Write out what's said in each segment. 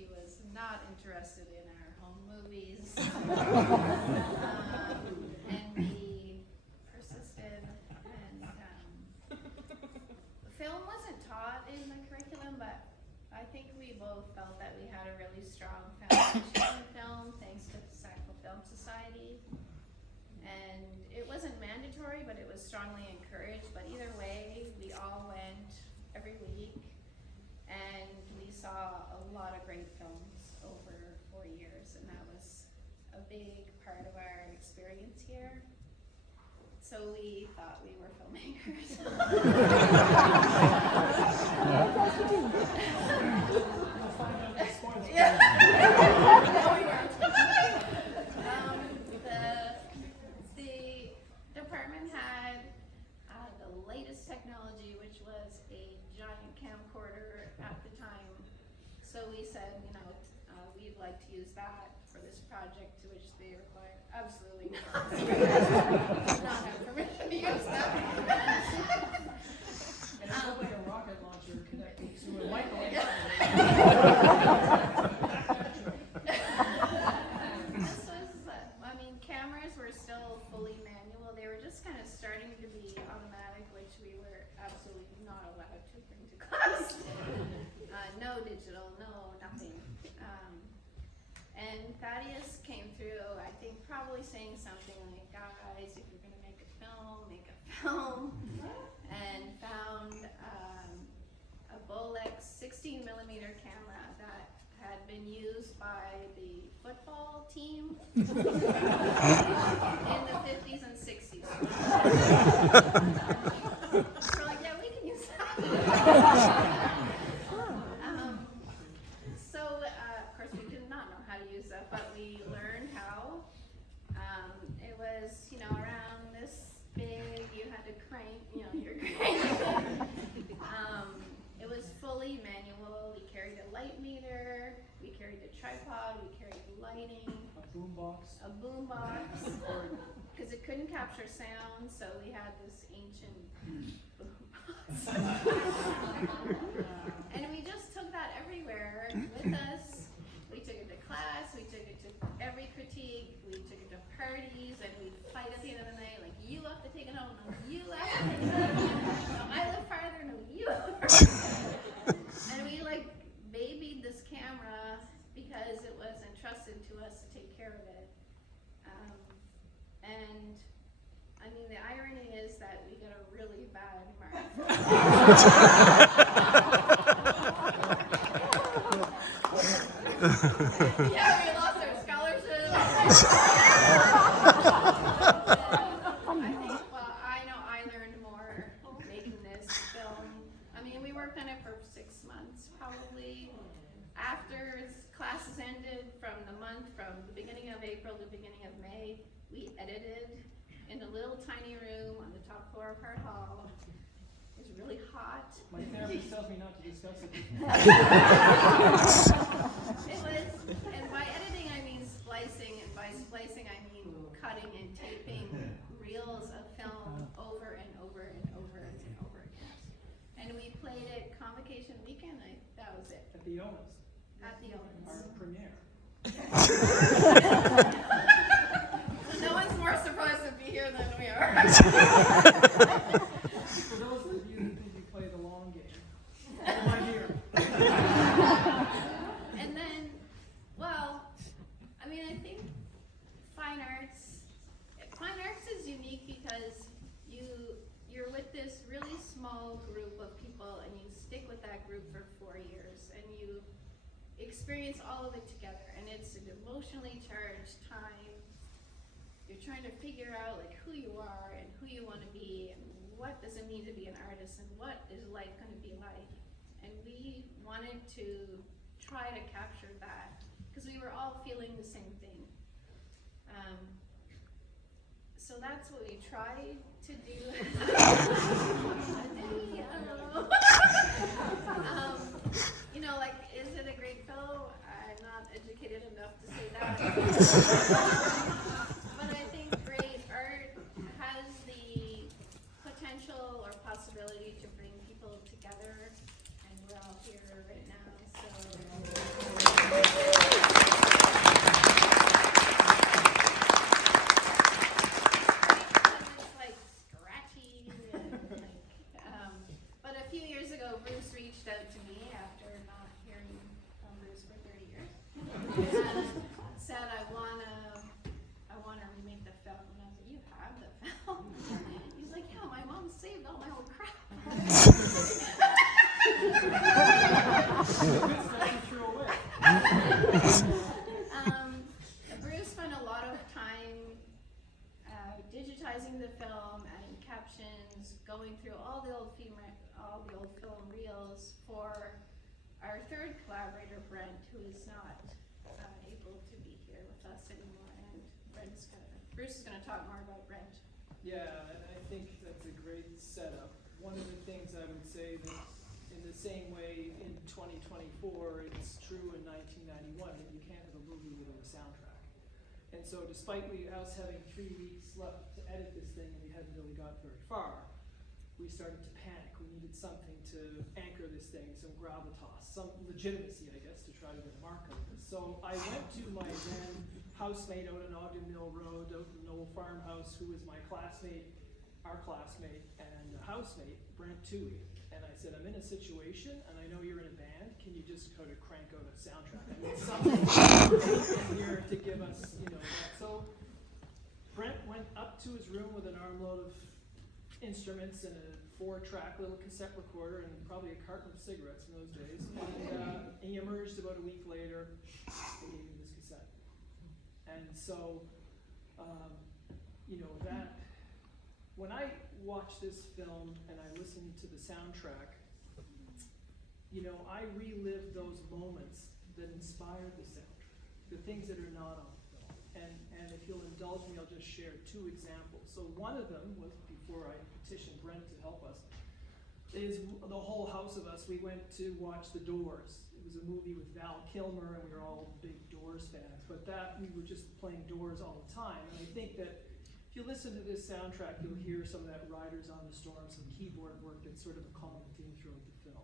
she was not interested in our home movies. And we persisted, and film wasn't taught in the curriculum, but I think we both felt that we had a really strong foundation in film, thanks to the Sackville Film Society. And it wasn't mandatory, but it was strongly encouraged. But either way, we all went every week, and we saw a lot of great films over 4 years, and that was a big part of our experience here. So we thought we were filmmakers. Yeah. No, we weren't. The department had the latest technology, which was a giant camcorder at the time. So we said, we'd like to use that for this project, to which they required absolutely not have permission to use that. And it looked like a rocket launcher connected to a microwave. This was, cameras were still fully manual. They were just kind of starting to be automatic, which we were absolutely not allowed to bring to class. No digital, no nothing. And Thaddeus came through, I think probably saying something like, guys, if you're gonna make a film, and found a Bolex 16mm camera that had been used by the football team in the 50s and 60s. We're like, yeah, we can use that. Of course, we did not know how to use that, but we learned how. It was, around this big. You had to crank, your crank. It was fully manual. We carried a light meter. We carried a tripod. We carried lighting. A boombox. A boombox. Because it couldn't capture sound, so we had this ancient boombox. And we just took that everywhere with us. We took it to class, we took it to every critique, we took it to parties, and we'd fight at the end of the night, like, you have to take it home, no, you have to take it home, no, I live farther, no, you live farther. And we, babied this camera because it was entrusted to us to take care of it. And, the irony is that we got a really bad mark. Yeah, we lost our scholarship. I learned more making this film. We worked on it for 6 months, probably. After classes ended, from the beginning of April to the beginning of May, we edited in a little tiny room on the top floor of our hall. It was really hot. My therapist tells me not to discuss it. And by editing I mean splicing, and by splicing I mean cutting and taping reels of film over and over and over and over again. And we played it Convocation Weekend, that was it. At the Owens. At the Owens. Our premiere. So no one's more surprised to be here than we are. For those of you who think you play the long game, what am I here? And then, I think fine arts is unique because you're with this really small group of people, and you stick with that group for 4 years, and you experience all of it together, and it's an emotionally charged time. You're trying to figure out who you are and who you want to be, and what does it mean to be an artist, and what is life going to be like. And we wanted to try to capture that because we were all feeling the same thing. So that's what we tried to do. Is it a great film? I'm not educated enough to say that. But I think great art has the potential or possibility to bring people together, and we're all here right now, so Bruce reached out to me after not hearing from Bruce for 30 years and said, I wanna remake the film. And I was like, you have the film? He's like, yeah, my mom saved all my old crap. Bruce spent a lot of time digitizing the film, adding captions, going through all the old film reels for our third collaborator, Brent, who is not able to be here with us anymore. And Bruce is gonna talk more about Brent. Yeah, and I think that's a great setup. One of the things I would say that in the same way in 2024, it's true in 1991 that you can't have a movie without a soundtrack. And so despite us having 3 weeks left to edit this thing and we hadn't really got very far, we started to panic. We needed something to anchor this thing, some gravitas, some legitimacy, I guess, to try to get a mark out of this. So I went to my then housemate out on Ogden Mill Road, out in an old farmhouse, who was my classmate, our classmate, and housemate, Brent Toohey. And I said, I'm in a situation, and I know you're in a band, can you just kind of crank out a soundtrack? I need something here to give us, that. So Brent went up to his room with an armload of instruments and a 4-track little cassette recorder and probably a carton of cigarettes in those days. And he emerged about a week later and gave me this cassette. And so, that, when I watch this film and I listen to the soundtrack, I relive those moments that inspired the soundtrack, the things that are not on the film. And if you'll indulge me, I'll just share 2 examples. So one of them was, before I petitioned Brent to help us, is the whole house of us, we went to watch The Doors. It was a movie with Val Kilmer, and we were all big Doors fans, but we were just playing Doors all the time. And I think that if you listen to this soundtrack, you'll hear some of that Riders on the Storm, some keyboard work that's sort of a common theme throughout the film.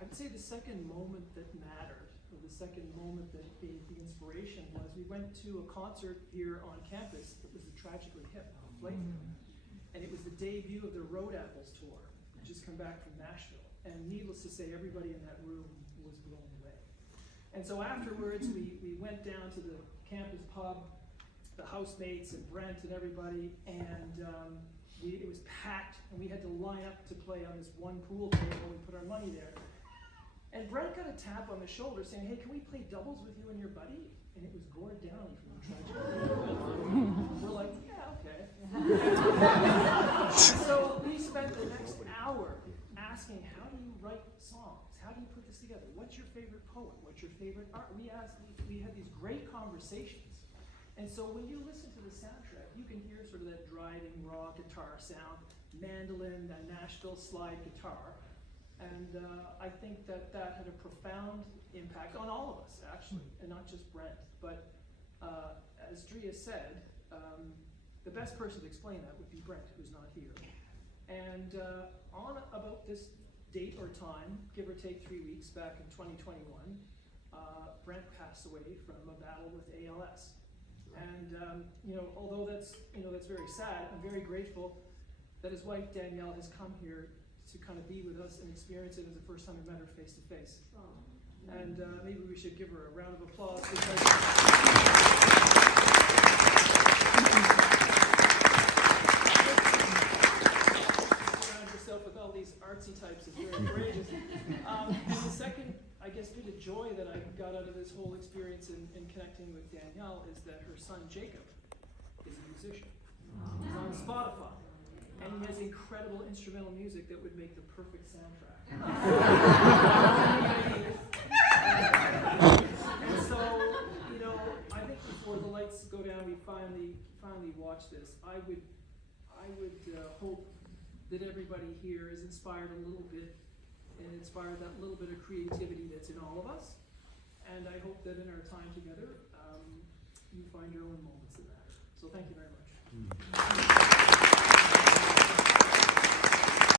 I'd say the second moment that mattered, or the second moment that gave the inspiration, was we went to a concert here on campus that was the Tragically Hip Playthrough. And it was the debut of the Road Apples tour, just come back from Nashville. And needless to say, everybody in that room was blown away. And so afterwards, we went down to the campus pub, the housemates and Brent and everybody, and it was packed, and we had to line up to play on this one pool table. We put our money there. And Brent got a tap on the shoulder saying, hey, can we play doubles with you and your buddy? And it was Gord Downey from the Tragically. We're like, yeah, okay. So we spent the next hour asking, how do you write songs? How do you put this together? What's your favorite poet? What's your favorite art? We had these great conversations. And so when you listen to the soundtrack, you can hear sort of that driving raw guitar sound, mandolin, that Nashville slide guitar. And I think that had a profound impact on all of us, actually, and not just Brent. But as Drya said, the best person to explain that would be Brent, who's not here. And on about this date or time, give or take 3 weeks, back in 2021, Brent passed away from a battle with ALS. And although that's very sad, I'm very grateful that his wife Danielle has come here to kind of be with us and experience it as the first time we met her face to face. And maybe we should give her a round of applause because surround yourself with all these artsy types is very courageous. And the second, I guess, bit of joy that I got out of this whole experience in connecting with Danielle is that her son Jacob is a musician. He's on Spotify. And he has incredible instrumental music that would make the perfect soundtrack. And so, I think before the lights go down, we finally watch this. I would hope that everybody here is inspired a little bit and inspired that little bit of creativity that's in all of us. And I hope that in our time together, you find your own moments in that. So thank you very much.